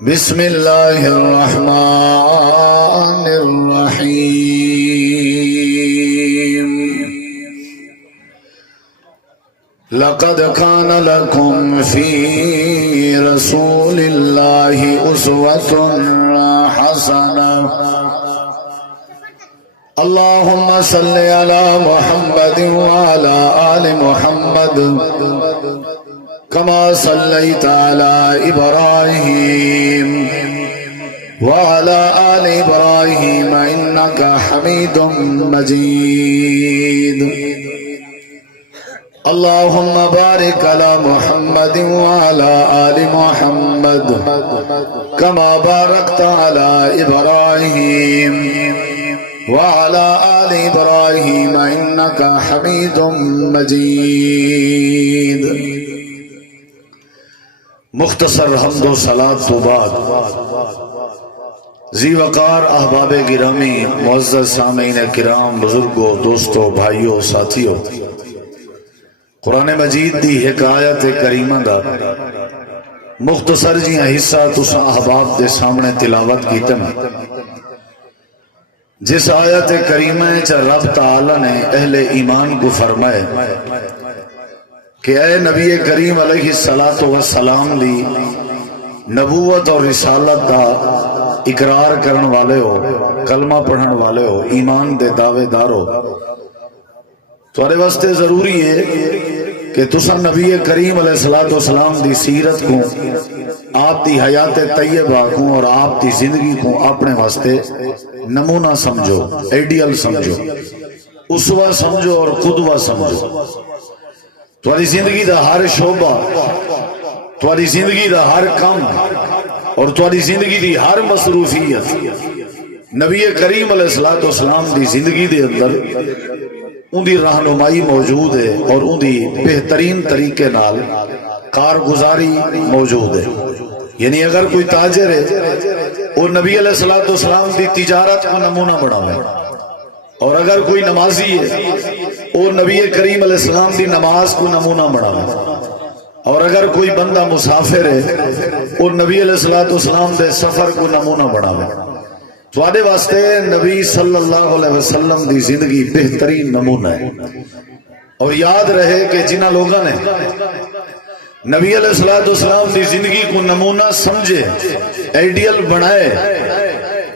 بسم اللہ الرحمن الرحیم لقد كان لكم في رسول الله أسوة حسنة اللهم صل على محمد وعلى آل محمد كما صليت على إبراهيم وعلى آل إبراهيم إنك حميد مجيد اللهم بارك على محمد وعلى آل محمد كما باركت على إبراهيم وعلى آل إبراهيم إنك حميد مجيد مختصر حمد و صلاة تو بعد ذی وقار احباب گرامی معزز سامعین کرام بزرگوں دوستوں بھائیوں ساتھیوں قرآن مجید دی حکایت کریمہ دا مختصر جیاں حصہ تسا احباب دے سامنے تلاوت کیتے ہیں جس آیت کریمہ چا رب تعالی نے اہل ایمان کو فرمائے کہ اے نبی کریم علیہ السلام دی نبوت اور رسالت دا اقرار کرن والے ہو کلمہ پڑھن والے ہو ایمان دے دعوے دار ہو تمہارے واسطے ضروری ہے کہ تسا نبی کریم علیہ السلام دی سیرت کو آپ دی حیات طیبہ کو اور آپ دی زندگی کو اپنے واسطے نمونہ سمجھو ایڈیل سمجھو اسوہ سمجھو اور قدوہ سمجھو تمہاری زندگی دا ہر شعبہ تمہاری زندگی دا ہر کام اور تمہاری زندگی دی ہر مصروفیت نبی کریم علیہ السلام دی زندگی دے اندر ان دی رہنمائی موجود ہے اور ان دی بہترین طریقے نال کارگزاری موجود ہے یعنی اگر کوئی تاجر ہے اور نبی علیہ السلام دی تجارت کو نمونہ بناوے اور اگر کوئی نمازی ہے اور نبی کریم علیہ السلام دی نماز کو نمونہ بناوے اور اگر کوئی بندہ مسافر ہے اور نبی علیہ السلام دے سفر کو نمونہ بناوے تو آدھے واسطے نبی صلی اللہ علیہ وسلم دی زندگی بہترین نمونہ ہے اور یاد رہے کہ جنہ لوگوں نے نبی علیہ السلام دی زندگی کو نمونہ سمجھے ایڈیل بنائے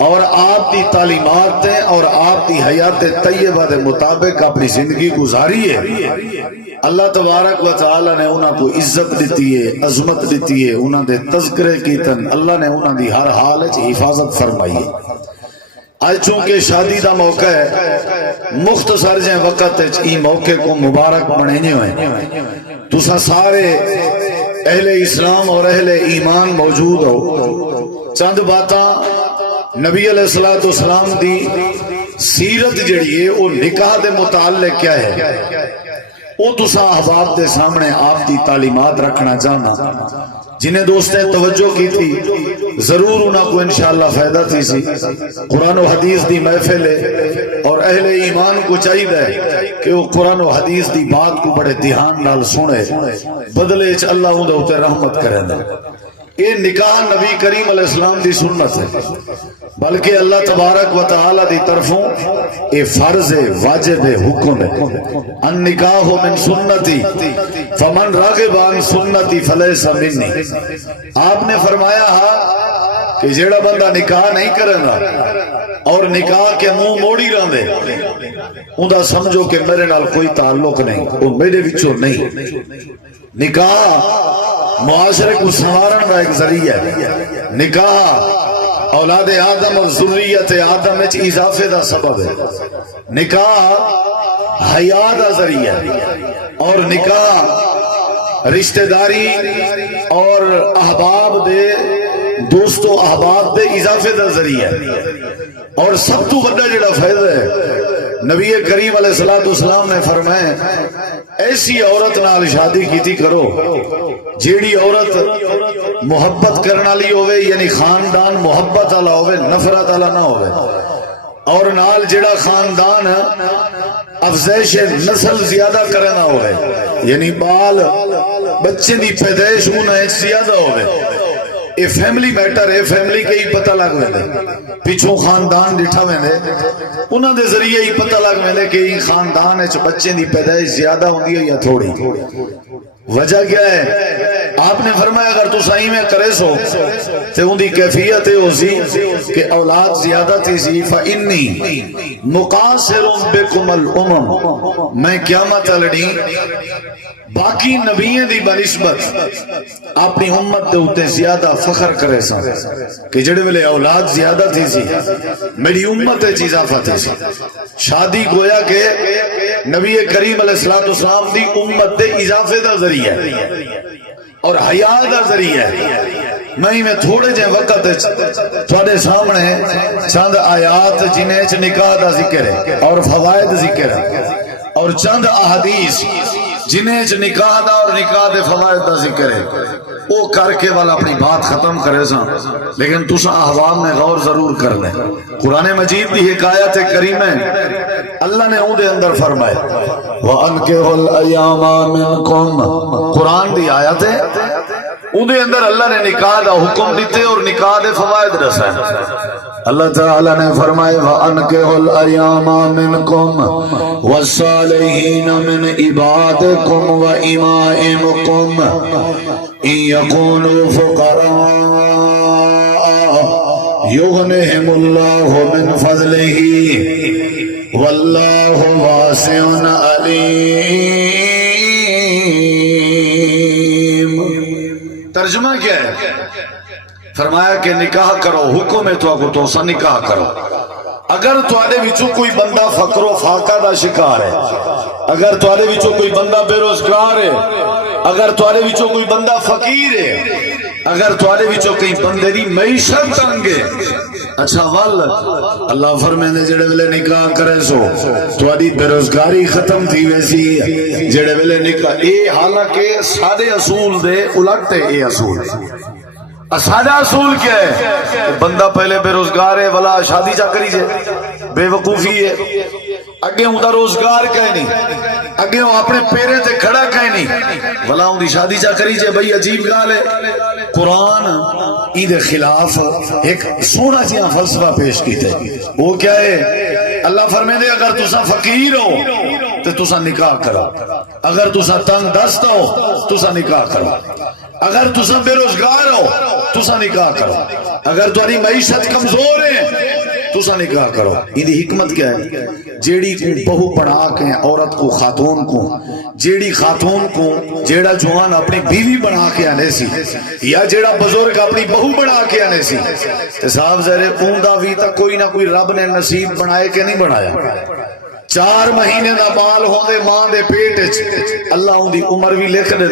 اور آپ کی تعلیمات دیں اور آپ کی حیات طیبہ دے مطابق اپنی زندگی گزاری ہے اللہ تبارک و تعالی نے انہاں کو عزت دیتی ہے عظمت دیتی ہے انہاں دے تذکرے کیتن اللہ نے انہاں دی ہر حال حفاظت فرمائی ہے آج چونکہ شادی دا موقع ہے مختصر جائیں وقت ای موقع کو مبارک بنینے ہوئے تسا سارے اہل اسلام اور اہل ایمان موجود ہو چند باتاں نبی علیہ السلام دی سیرت جڑی ہے وہ نکاح دے متعلق کیا ہے وہ تسا احباب دے سامنے آپ دی تعلیمات رکھنا چاہنا جنہیں دوستیں توجہ کی تھی ضرور انہاں کو انشاءاللہ فائدہ تھی سی قرآن و حدیث دی محفل ہے اور اہل ایمان کو چاہیے کہ وہ قرآن و حدیث دی بات کو بڑے دھیان نال سنے بدلے اللہ ان دے رحمت کریں دے یہ نکاح نبی کریم علیہ السلام دی سنت ہے بلکہ اللہ تبارک و تعالی دی طرفوں یہ فرض ہے واجب ہے حکم ہے النکاح من سنتی فمن راغب عن سنتی فلیس منی آپ نے فرمایا کہ جیڑا بندہ نکاح نہیں کرنا اور نکاح کے منہ موڑی رہندے اوندا سمجھو کہ میرے نال کوئی تعلق نہیں وہ میرے وچوں نہیں نکاح معاشرے کو سنوارن کا ایک ذریعہ ہے نکاح اولاد آدم اور ذریت آدم میں اضافے دا سبب ہے نکاح حیا دا ذریعہ ہے اور نکاح رشتہ داری اور احباب دے دوستو احباب دے اضافے دا ذریعہ ہے اور سب تو بڑا جڑا فائدہ ہے نبی کریم علیہ السلام نے فرمایا ایسی عورت نال شادی کیتی کرو جیڑی عورت محبت کرنا لی ہوئے یعنی خاندان محبت والا ہوئے نفرت والا نہ ہوئے اور نال جڑا خاندان افزائش نسل زیادہ کرنا ہوئے، یعنی بال بچے دی پیدائش ہونا زیادہ ہوئے، یہ فیملی میٹر ہے، فیملی کے ہی پتہ لگ ویندے، پیچھوں خاندان ڈٹھا ویندے، انہاں دے ذریعے ہی پتہ لگ ویندے کہ یہ خاندان ہے بچے دی پیدائش زیادہ ہوندی ہے یا تھوڑی۔ وجہ کیا ہے؟ آپ نے فرمایا اگر تو صحیح میں کرے سو تے ان دی کیفیت ہے ہو سی کہ اولاد زیادہ تھی سی فَإِنِّي مُقَاصِرٌ بِكُمَ الْأُمَمْ، میں قیامت لڑی باقی نبیوں دی بنسبت اپنی امت دے ہوتے زیادہ فخر کرے سا کہ جڑے ویلے اولاد زیادہ تھی سی میری امت اضافہ تھی سی۔ شادی گویا کہ نبی کریم علیہ السلام دی امت دے اضافے دا ذریعہ اور حیات دا ذریعہ۔ میں تھوڑے جے وقت تھوڑے سامنے چند آیات جنہیں نکاح دا ذکر ہے اور فوائد ذکر ہے اور چند احادیث جنہیں نکاح دا اور نکاح دے فوائد دا ذکر ہے وہ کر کے والا اپنی بات ختم کرے سا، لیکن تسا احوام میں غور ضرور کر لیں۔ قرآن مجید دی حکایت کریمہ اللہ نے اون دے اندر فرمائے وَأَنْكِحُوا الْأَيَامَ مِنْكُمْ، قرآن دی آیت ہے اون دے اندر اللہ نے نکاح دا حکم دیتے اور نکاح دے فوائد رسائے۔ اللہ تعالیٰ نے فرمائے وَأَنْكِحُوا الْأَيَامَ مِنْكُمْ وَالصَّالِحِينَ مِنْ عِبَادِكُمْ وَإِمَائِكُمْ إِنْ يَكُونُوا فُقَرَاءَ يُغْنِهِمُ اللَّهُ مِنْ فَضْلِهِ وَاللَّهُ وَاسِعٌ عَلِيمٌ۔ ترجمہ کیا ہے؟ فرمایا کہ نکاح کرو، حکم ہے تو کو تو سا نکاح کرو۔ اگر تواڈے وچوں کوئی بندہ فقر و فاقہ دا شکار ہے، اگر تواڈے وچوں کوئی بندہ بے روزگار ہے، اگر تواڈے وچوں کوئی بندہ فقیر ہے، اگر تواڈے وچوں کوئی بندے دی معیشت تنگ ہے، اچھا ول اللہ فرمائے جڑے ویلے نکاح کرے سو تواڈی بے روزگاری ختم تھی ویسی جڑے ویلے نکاح، اے حالانکہ سارے اصول دے الٹ ہے۔ اے اصول سادہ اصول کیا ہے؟ بندہ پہلے بے روزگار ہے ولا شادی چا کری جے، بے وقوفی ہے، اگے ہوں دا روزگار کہیں نہیں، اگے ہوں اپنے پیرے تے کھڑا کہیں نہیں ولا ہوں دی شادی چا کری جے۔ بھئی عجیب گال ہے۔ قرآن ایدے خلاف ایک سونا جیاں فلسفہ پیش کیتے، وہ کیا ہے؟ اللہ فرمائے اگر تسا فقیر ہو تو تسا نکاح کرو، اگر تسا تنگ دست ہو تسا نکاح کرو، اگر تسا بے روزگار ہو تسا نکاح کرو، اگر تمہاری معیشت کمزور ہے تسا نکاح کرو۔ یہ حکمت کیا ہے؟ جیڑی کو بہو پڑھا کے عورت کو خاتون کو، جیڑی خاتون کو جیڑا جوان اپنی بیوی بنا کے آنے سی یا جیڑا بزرگ اپنی بہو بنا کے آنے سی، صاحب ظاہر اوندا بھی تا کوئی نہ کوئی رب نے نصیب بنائے کہ نہیں بنایا۔ 4 مہینے دا بال ہوندے ماں دے پیٹ وچ اللہ اون دی عمر بھی لکھ دے،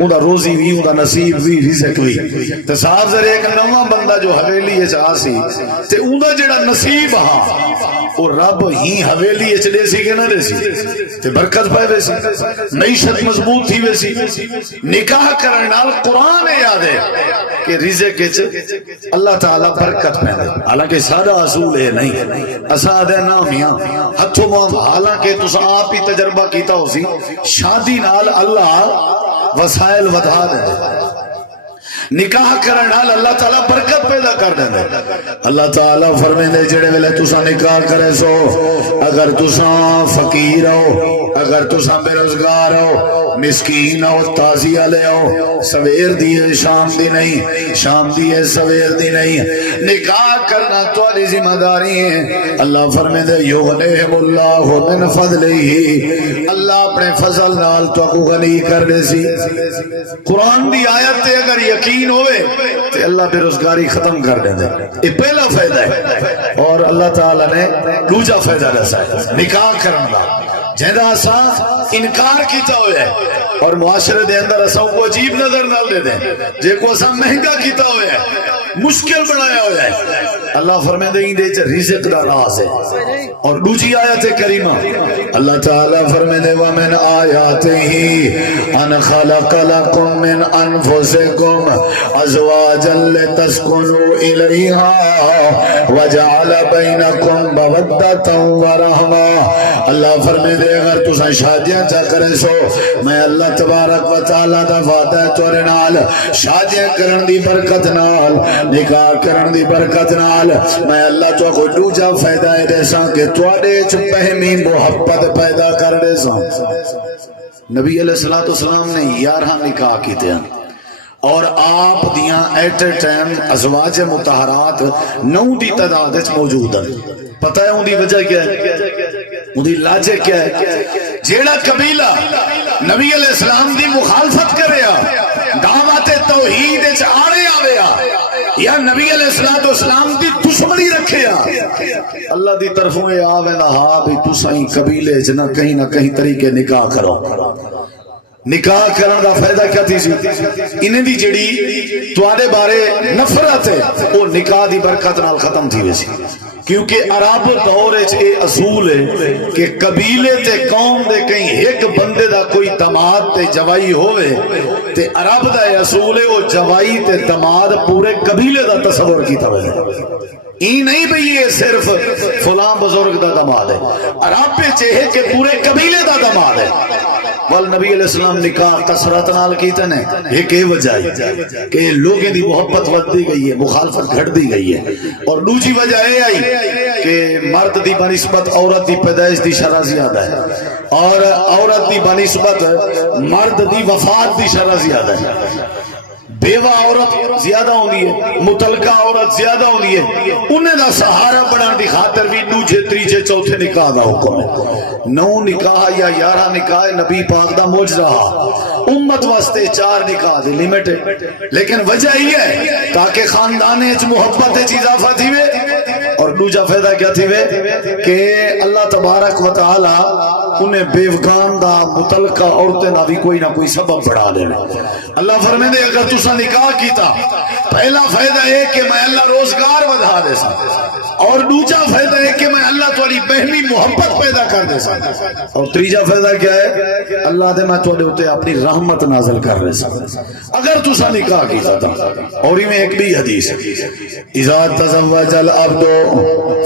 اون دا روزی بھی، اون دا نصیب بھی، رزق بھی۔ تے صاحب ذرا ایک نواں بندہ جو حویلی وچ آ سی تے اون دا جڑا نصیب ہا او رب ہی حویلی وچ دے سی کہ نہ دے سی تے برکت پے وے سی، معیشت مضبوط تھی وے سی۔ نکاح کرن نال قرآن یاد ہے کہ رزق وچ اللہ تعالی برکت پے دے، حالانکہ سادہ اصول ہے نہیں، اساں دے نام میاں ہتھوں حالانکہ تسا آپ ہی تجربہ کیتا ہو سی شادی نال اللہ وسائل ودھا دے، نکاح کرن نال اللہ تعالیٰ برکت پیدا کر دے۔ اللہ تعالیٰ فرمیندے جڑے ویلے تسا نکاح کرے سو اگر تسا فقیر ہو، اگر تسا بے روزگار ہو، مسکین ہو، تازیہ لے ہو، سویر دی ہے شام دی نہیں، شام دی ہے سویر دی نہیں، نکاح کرنا تواڈی ذمہ داری ہے۔ اللہ فرمیندے یغنیہم اللہ من فضلہ، اللہ اپنے فضل نال تو کو غنی کر دے سی۔ قرآن دی آیت تے اگر یقین ہوئے تو اللہ بے روزگاری ختم کر دے دے، یہ پہلا فائدہ ہے۔ اور اللہ تعالیٰ نے دوجا فائدہ رسا ہے نکاح کرنا، جہاں اساں انکار کیتا ہوئے ہے اور معاشرے دے اندر اساں کو عجیب نظر نہ دے دیں، جے کو اساں مہنگا کیتا ہوئے ہے مشکل بنایا ہوا ہے۔ اللہ فرمائے دے رزق دا راز ہے۔ اور دوسری آیت کریمہ اللہ تعالیٰ فرمائے وَمِنْ آیَاتِهِ أَنْ خَلَقَ لَكُم مِّنْ أَنفُسِكُمْ أَزْوَاجًا لِتَسْكُنُوا إِلَيْهَا وَجَعَلَ بَيْنَكُمْ مَوَدَّةً وَرَحْمَةً۔ اللہ فرمائے دے اگر تساں شادیاں چا کرے سو میں اللہ تبارک و تعالیٰ دا وعدہ ہے تورے نال شادیاں کرن دی برکت نال نکاح کرن دی برکت نال میں اللہ تو کو دوجا فائدہ ہے دے ساں کہ تواڈے وچ بہمی محبت پیدا کر دے ساں۔ نبی علیہ السلام نے 11 نکاح کیتے ہیں اور آپ دیاں ایٹ اے ٹائم ازواج مطہرات 9 دی تعداد وچ موجود ہیں۔ پتہ ہے ان دی وجہ کیا ہے؟ ان دی لاجے کیا ہے؟ جیڑا قبیلہ نبی علیہ السلام دی مخالفت کریا دعوت توحید وچ آڑے آویا یا نبی علیہ السلام دی دشمنی رکھیا اللہ دی طرفوں یہ آوینا ہاں بھی تسائیں قبیلے وچ نہ کہیں طریقے نکاح کرو۔ نکاح کرن دا فائدہ کیا تھی سی؟ انہیں دی جڑی تواڈے بارے نفرت ہے وہ نکاح دی برکت نال ختم تھی ویسی، کیونکہ عرب دور وچ اے اصول ہے کہ قبیلے تے قوم دے کہیں ایک بندے دا کوئی دماد تے جوائی ہوئے تے عرب دا اے اصول ہے وہ جوائی تے دماد پورے قبیلے دا تصور کیتا ہوئے ای نہیں بھی یہ صرف فلاں بزرگ دا دماد ہے، عرب پہ چاہے کہ پورے قبیلے دا دماد ہے۔ وال نبی علیہ السلام نکاح کثرت نال کیتے نے ایک یہ وجہ ہے کہ لوگوں دی محبت ود دی گئی ہے، مخالفت گھٹ دی گئی ہے، اور دوسری وجہ یہ آئی کہ مرد دی بنسبت عورت دی پیدائش دی شرح زیادہ ہے اور عورت دی بنسبت مرد دی وفات دی شرح زیادہ ہے۔ بیوہ عورت زیادہ ہوندی ہے، متعلقہ عورت زیادہ ہوندی ہے، انہیں دا سہارا بڑھان دی خاطر بھی دوجے تریجے چوتھے نکاح دا حکم ہے۔ 9 نکاح یا 11 نکاح نبی پاک دا معجزہ امت واسطے 4 نکاح دی لمٹ ہے، لیکن وجہ یہ ہے تاکہ خاندانے وچ محبت وچ اضافہ تھی وے اور دوجا فائدہ کیا تھی وے کہ اللہ تبارک و تعالی انہیں بیوگان دا متعلقہ عورتیں دا بھی کوئی نہ کوئی سبب بڑھا دے۔ اللہ فرمائے دے اگر تسا نکاح کیتا پہلا فائدہ ہے کہ میں اللہ روزگار بڑھا دے سا اور دوسرا فائدہ ہے کہ میں اللہ تواڈی بہمی محبت پیدا کر دے سا اور تیجا فائدہ کیا ہے اللہ دے میں تواڈے اوتے اپنی رحمت نازل کر دے سا اگر تسا نکاح کیتا تھا۔ اور میں ایک بھی حدیث اذا تزوج العبد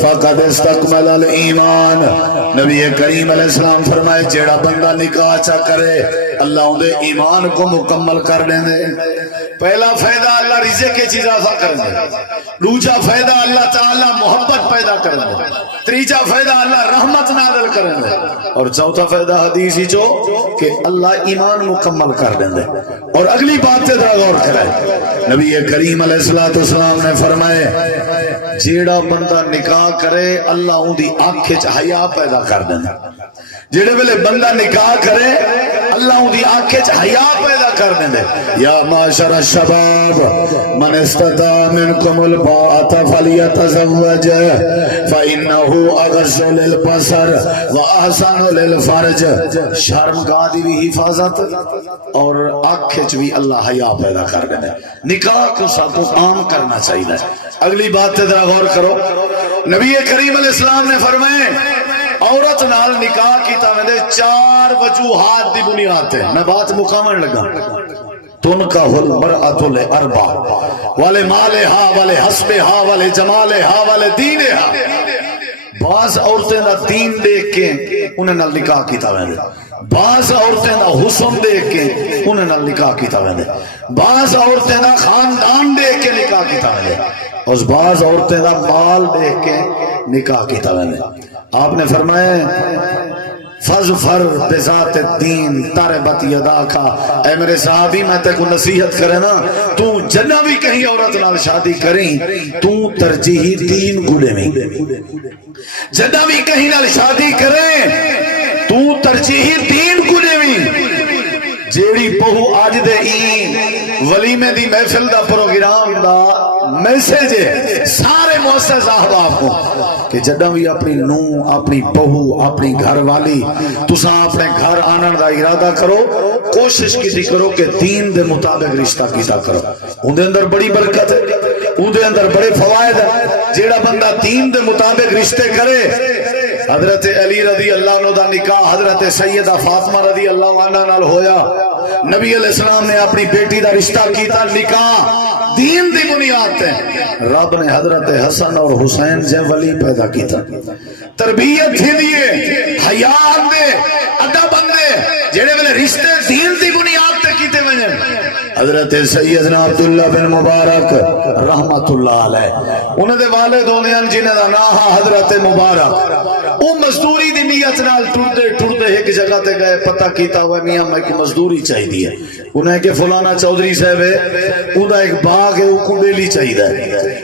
فقد استكمل الایمان، نبی کریم علیہ السلام فرمائے جیڑا بندہ نکاح چا کرے اللہ دے ایمان کو مکمل کر دیں دے۔ پہلا فائدہ اللہ رزق کے چیز اضافہ کر دے، دوسرا فائدہ اللہ تعالی محبت پیدا کر دے، تیسرا فائدہ اللہ رحمت نازل کر دے، اور چوتھا فائدہ حدیث ہی جو کہ اللہ ایمان مکمل کر دیں دے۔ اور اگلی بات سے ذرا غور کرے نبی کریم علیہ السلام نے فرمائے جیڑا بندہ نکاح کرے اللہ ان دی آنکھ وچ حیا پیدا کر دے، جڑے ویلے بندہ نکاح کرے اللہ ان دی آنکھ وچ حیا پیدا کر دے۔ یا معاشر الشباب من استطاع منکم الباءۃ فلیتزوج فانه اغض للبصر واحسن للفرج، شرم گاہ دی بھی حفاظت اور آنکھ وچ بھی اللہ حیا پیدا کر دے۔ نکاح کو سب کو عام کرنا چاہیے۔ اگلی بات تے ذرا غور کرو نبی کریم علیہ السلام نے فرمائے عورت نال نکاح کیتا میں 4 وجوہات دی بنیاد ہے۔ میں بات مکمل لگا تنکح المرأۃ لاربع ولمالها ولحسبها ولجمالها ولدینها۔ بعض عورتیں دا دین دیکھ کے انہیں نال نکاح کیتا ویندے، بعض عورتیں دا حسن دیکھ کے انہیں نال نکاح کیتا ویندے، بعض عورتیں دا خاندان دیکھ کے نکاح کیتا ویندے، اور بعض عورتیں دا مال دیکھ کے نکاح کیتا ویندے۔ آپ نے فرمایا فظفر بذات الدین تربت یداکا، اے میرے صحابی میں تے کو نصیحت کرے نا تو جنہ بھی کہیں عورت نال شادی کریں تو ترجیحی دین گڑے میں، جنہ بھی کہیں نال شادی کریں تو ترجیحی دین گڑے میں۔ جیڑی بہو آج دے ولیمے دی محفل دا پروگرام دا میسج ہے سارے معزز احباب کو کہ جدہ بھی اپنی نو اپنی بہو اپنی گھر والی تساں اپنے گھر آنن دا ارادہ کرو، کوشش کی کرو کہ دین دے مطابق رشتہ کیتا کرو، ان دے اندر بڑی برکت ہے۔ اودے اندر بڑے فوائد ہیں. جیڑا بندہ دین دے مطابق رشتے کرے. حضرت علی رضی اللہ عنہ دا نکاح حضرت سیدہ فاطمہ رضی اللہ عنہ نال ہویا. نبی علیہ السلام نے اپنی بیٹی دا رشتہ کیتا نکاح دین دی بنیاد تے. رب نے حضرت حسن اور حسین جے ولی پیدا کیتا. تربیت تھی دیئے حیا دے ادب دے جڑے ویلے رشتے دین دی بنیاد تے کیتے ونجن. حضرت سیدنا عبداللہ بن مبارک رحمت اللہ علیہ انہاں دے والد ہوندے ہیں جنہاں دا نام حضرت مبارک. او مزدوری دی نیت نال ٹردے ٹردے ایک جگہ تے گئے. پتہ کیتا ہوئے میاں میں کو مزدوری چاہیے. انہیں کہ فلانا چودھری صاحب ہے اوندا ایک باغ ہے او کو بیلی چاہیے.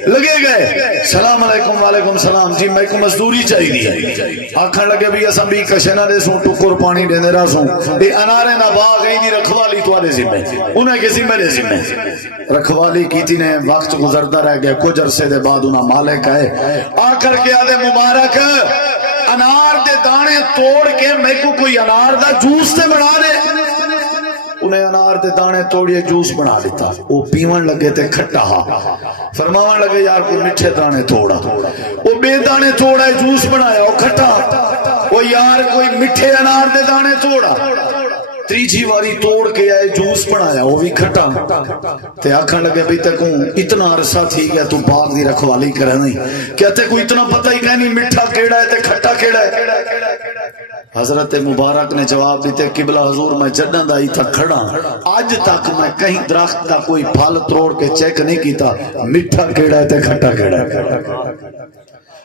لگے گئے سلام علیکم وعلیکم سلام جی میں کو مزدوری چاہیے. آکھن لگے بھی اساں بھی کشنا دے سوں ٹکر پانی دیندے رہا سوں. اے انارے دا باغ ہے دی رکھوالی تواڈے ذمہ. انہیں کہ میرے ذمہ رکھوالی کیتی نے. وقت گزرتا رہ گیا. کچھ عرصے دے بعد انہاں مالک آئے آ کر کے آدھے مبارک انار دے دانے توڑ کے میں کو کوئی انار دا جوس تے بنا دے. انہیں انار دے دانے توڑیے جوس بنا لیتا. وہ پیون لگے تے کھٹا. فرماون لگے یار کوئی میٹھے دانے توڑا. وہ بے دانے توڑا جوس بنایا وہ کھٹا. وہ یار کوئی میٹھے انار دے دانے توڑا. تیجی واری توڑ کے آئے جوس بنایا وہ بھی کھٹا. تے آکھن لگے بھی تے کو اتنا عرصہ تھی گیا تو باغ دی رکھوالی کرے نہیں کیا تے کو اتنا پتہ ہی نہیں میٹھا کیڑا ہے تے کھٹا کیڑا ہے. حضرت مبارک نے جواب دیتے قبلہ حضور میں جدن دا ہی تھا کھڑا آج تک میں کہیں درخت کا کوئی پھل توڑ کے چیک نہیں کیتا میٹھا کیڑا ہے تے کھٹا کیڑا ہے.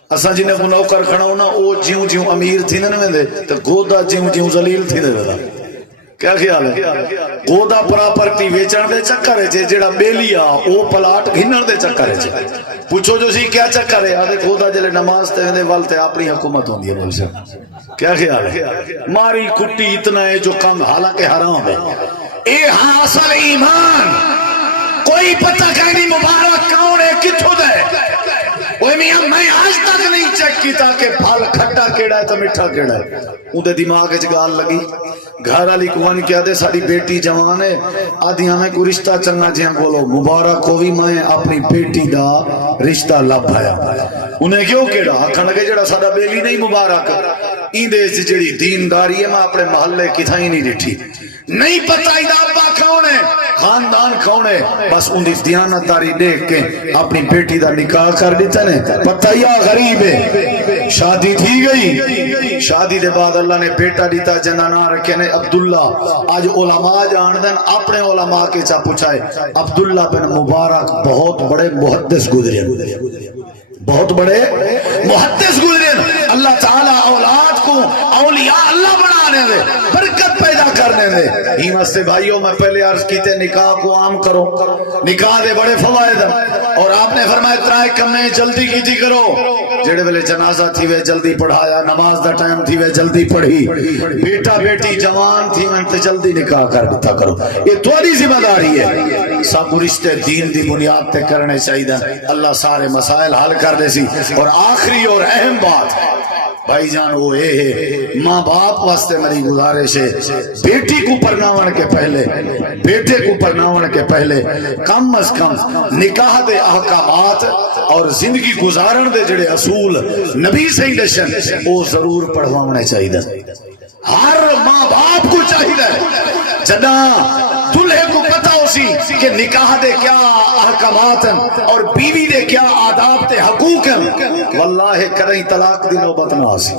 اساں جنہیں کو نوکر کھڑا ہونا او جیوں جیوں امیر تھی نہ ویندے تے گودا جیوں جیوں ذلیل تھی دے ویلا. کیا خیال ہے گودا پراپرٹی ویچن دے چکر ہے جیڑا بیلیا او پلاٹ گھنن دے چکر ہے. پوچھو جو سی کیا چکر ہے آدھے گودا جلے نماز تے ویندے ول تے اپنی حکومت ہوندی ہے. بول سے کیا خیال ہے ماری کٹی اتنا ہے جو کم حالانکہ حرام ہے. اے ہاں اصل ایمان کوئی پتہ کہیں مبارک کون ہے کتھوں دے. وہ میاں میں آج تک نہیں چیک کی تاکہ پھل کھٹا کیڑا ہے تو میٹھا کیڑا ہے. اندے دماغ وچ گال لگی. گھر والی کوان کیا دے ساری بیٹی جوان ہے آدھی ہمیں کوئی رشتہ چنگا جیاں بولو مبارک ہوئی میں اپنی بیٹی دا رشتہ لب آیا. انہیں کیوں کیڑا آکھن لگے جڑا ساڈا بیلی نہیں مبارک ایندے جڑی دینداری ہے میں اپنے محلے کتھائی نہیں ڈٹھی. نہیں پتہ ایدا ابا کون ہے خاندان کون ہے بس ان دی دیانتداری دیکھ کے اپنی بیٹی دا نکاح کر دیتا نے. پتہ یا غریب ہے شادی تھی گئی. شادی دے بعد اللہ نے بیٹا دیتا جنانا رکھے نے عبداللہ. آج علماء جان دن اپنے علماء کے چاہ پوچھائے عبداللہ بن مبارک بہت بڑے محدث گزرے بہت بڑے محدث گزرے. اللہ تعالیٰ اولاد کو اولیاء اللہ بنانے دے برکت پیدا کرنے دے. ہی مستے بھائیوں میں پہلے عرض کیتے نکاح کو عام کرو. نکاح دے بڑے فوائد اور آپ نے فرمایا ترائے کمیں جلدی کیتی کرو. جڑے ویلے جنازہ تھی وے جلدی پڑھایا نماز دا ٹائم تھی وے جلدی پڑھی بیٹا بیٹی جوان تھی میں تے جلدی نکاح کر دیتا کرو. یہ تھوڑی ذمہ داری ہے. سب رشتے دین دی بنیاد تے کرنے چاہیے. اللہ سارے مسائل حل کر دے سی. اور آخری اور اہم بات بھائی جان وہ ہے ماں باپ واسطے میری گزارش ہے بیٹی کو پرناون کے پہلے بیٹے کو پرناون کے پہلے کم از کم نکاح دے احکامات اور زندگی گزارن دے جڑے اصول نبی سے دشن وہ ضرور پڑھوانے چاہیے. ہر ماں باپ کو چاہیے جدا دلہے کو پتہ ہو سی کہ نکاح دے کیا احکامات ہیں اور بیوی دے کیا آداب تے حقوق ہیں واللہ کریں طلاق دی نوبت نہ آسی.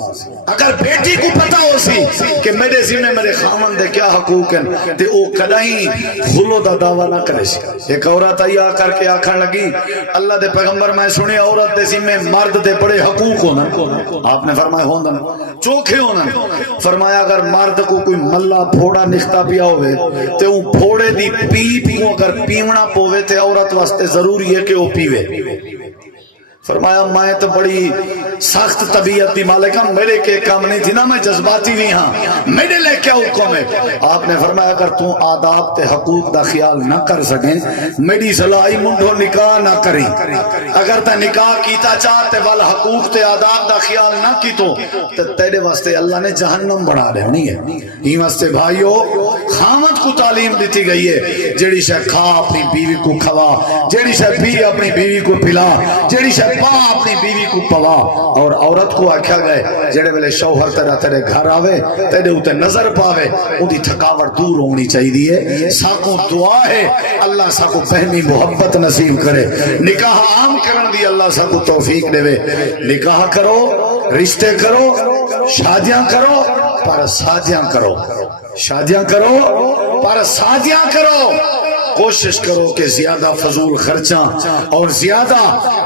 اگر بیٹی کو پتہ ہو سی کہ میرے ذمہ میرے خامن دے کیا حقوق ہیں تے او کدیں خلو دا دعویٰ نہ کرے سی. ایک عورت آئی آ کر کے آکھن لگی اللہ دے پیغمبر میں سنی عورت دے ذمہ مرد دے بڑے حقوق ہونا. آپ نے فرمایا ہوندن چوکھے ہونا. فرمایا اگر مرد کو کوئی ملا پھوڑا نکھتا پیا ہوئے تے اون پھوڑے دی پیپ کو اگر پیونا پوے تے عورت واسطے ضروری ہے کہ وہ پیوے. فرمایا میں تو بڑی سخت طبیعت دی مالک ہوں، میرے کے کام نہیں تھی نا، میں جذباتی بھی ہاں، میرے لے کیا حکم ہے؟ آپ نے فرمایا اگر تو آداب تے حقوق دا خیال نہ کر سکیں میری صلاحی منڈو نکاح نہ کریں، اگر تے نکاح کیتا چاہتے وال حقوق تے آداب دا خیال نہ کی تو تیرے واسطے اللہ نے جہنم بنا دینی ہے۔ ہی واسطے بھائیو خامد کو تعلیم دیتی گئی ہے، جیڑی شے کھا اپنی بیوی کو کھوا، جیڑی شے پی اپنی بیوی کو پلا، جیڑی شے پا اپنی بیوی کو پوا، اور عورت کو آکھا گئے جیڑے ویلے شوہر تیرے گھر آوے تیرے اوتے نظر پاوے ان دی تھکاوٹ دور ہونی چاہیے۔ ساکو دعا ہے اللہ ساکو فہمی محبت نصیب کرے، نکاح عام کرن دی اللہ ساکو توفیق دے، نکاح کرو، رشتے کرو، شادیاں کرو پر سادیاں کرو، شادیاں کرو پر سادیاں کرو، کوشش کرو کہ زیادہ فضول خرچاں اور زیادہ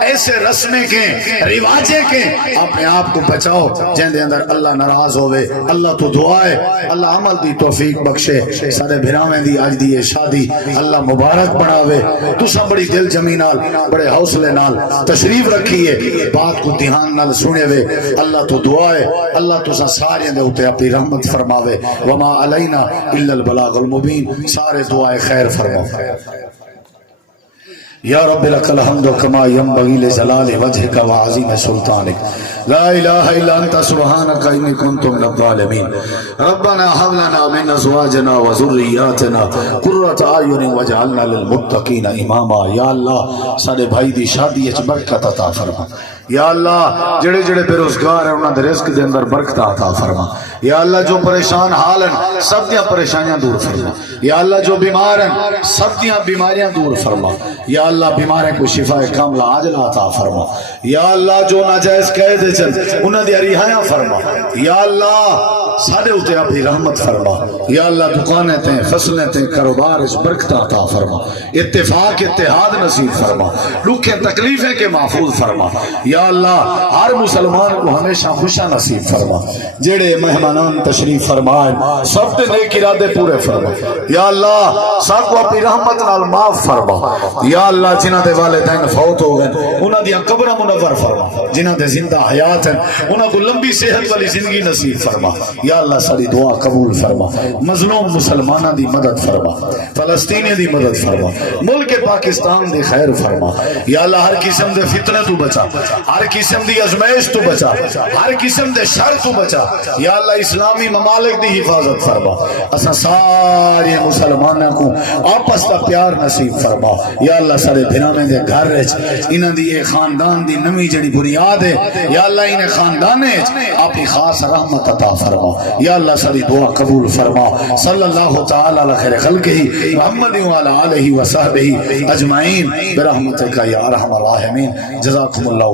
ایسے رسمیں کے رواجیں کے اپنے آپ کو بچاؤ جن دے اندر اللہ ناراض ہوئے۔ اللہ تو دعا ہے اللہ عمل دی توفیق بخشے، سارے بھراویں دی آج دی شادی اللہ مبارک بڑھاوے، تو سب بڑی دل جمی نال بڑے حوصلے نال تشریف رکھیے، بات کو دھیان نال سنے وے، اللہ تو دعا ہے اللہ تو سارے دے اوتے اپنی رحمت فرماوے، وما علینا الا البلاغ المبین، سارے دعائے خیر فرماؤ۔ یا رب لک الحمد کما ینبغی لجلال وجہک وعظیم سلطانک، لا الہ الا انت سبحانک انی کنت من الظالمین، ربنا هب لنا من ازواجنا وذریاتنا قرۃ اعین واجعلنا للمتقین اماما۔ یا اللہ سارے بھائی دی شادی وچ برکت عطا فرما، یا اللہ جڑے جڑے بے روزگار ہیں انہاں دے رزق دے اندر برکت عطا فرما، یا اللہ جو پریشان حال ہیں سب دیاں پریشانیاں دور فرما، یا اللہ جو بیمار ہیں سب دیاں بیماریاں دور فرما، یا اللہ بیماریں کو شفا کاملہ عاجلہ عطا فرما، یا اللہ جو ناجائز قید چن انہاں دی رہائیاں فرما، یا اللہ سارے ہوتے اپنی رحمت فرما، یا اللہ دکانیں تیں فصلیں تیں کاروبار اس برکت عطا فرما، اتفاق اتحاد نصیب فرما، لکھیں تکلیفیں کے محفوظ فرما، یا اللہ ہر مسلمان کو ہمیشہ خوشا نصیب فرما، جڑے مہمانان تشریف فرمائیں سب دے نیک ارادے پورے فرما، یا اللہ سب کو اپنی رحمت نال معاف فرما، یا اللہ جنہ دے والدین فوت ہو گئے انہاں دی قبر منور فرما، جنہ دے زندہ حیات ہیں انہاں کو لمبی صحت والی زندگی نصیب فرما، یا اللہ ساری دعا قبول فرما، مظلوم مسلمانہ دی مدد فرما، فلسطینی دی مدد فرما، ملک پاکستان دی خیر فرما، یا اللہ ہر قسم دے فتنے تو بچا، ہر قسم دی ازمائش تو بچا، ہر قسم دے شر تو بچا، یا اللہ اسلامی ممالک دی حفاظت فرما، اسا سارے مسلمانوں کو آپس کا پیار نصیب فرما، یا اللہ سارے بھراویں دے گھر وچ انہاں دی اے خاندان دی نویں جڑی بنیاد ہے یا اللہ انہیں خاندان وچ اپنی خاص رحمت عطا فرما، یا اللہ ساری دعا قبول فرما، صلی اللہ تعالی علی خیر خلقہ محمد وعلی آلہ وصحبہ اجمعین برحمتک یا ارحم الراحمین، جزاکم اللہ۔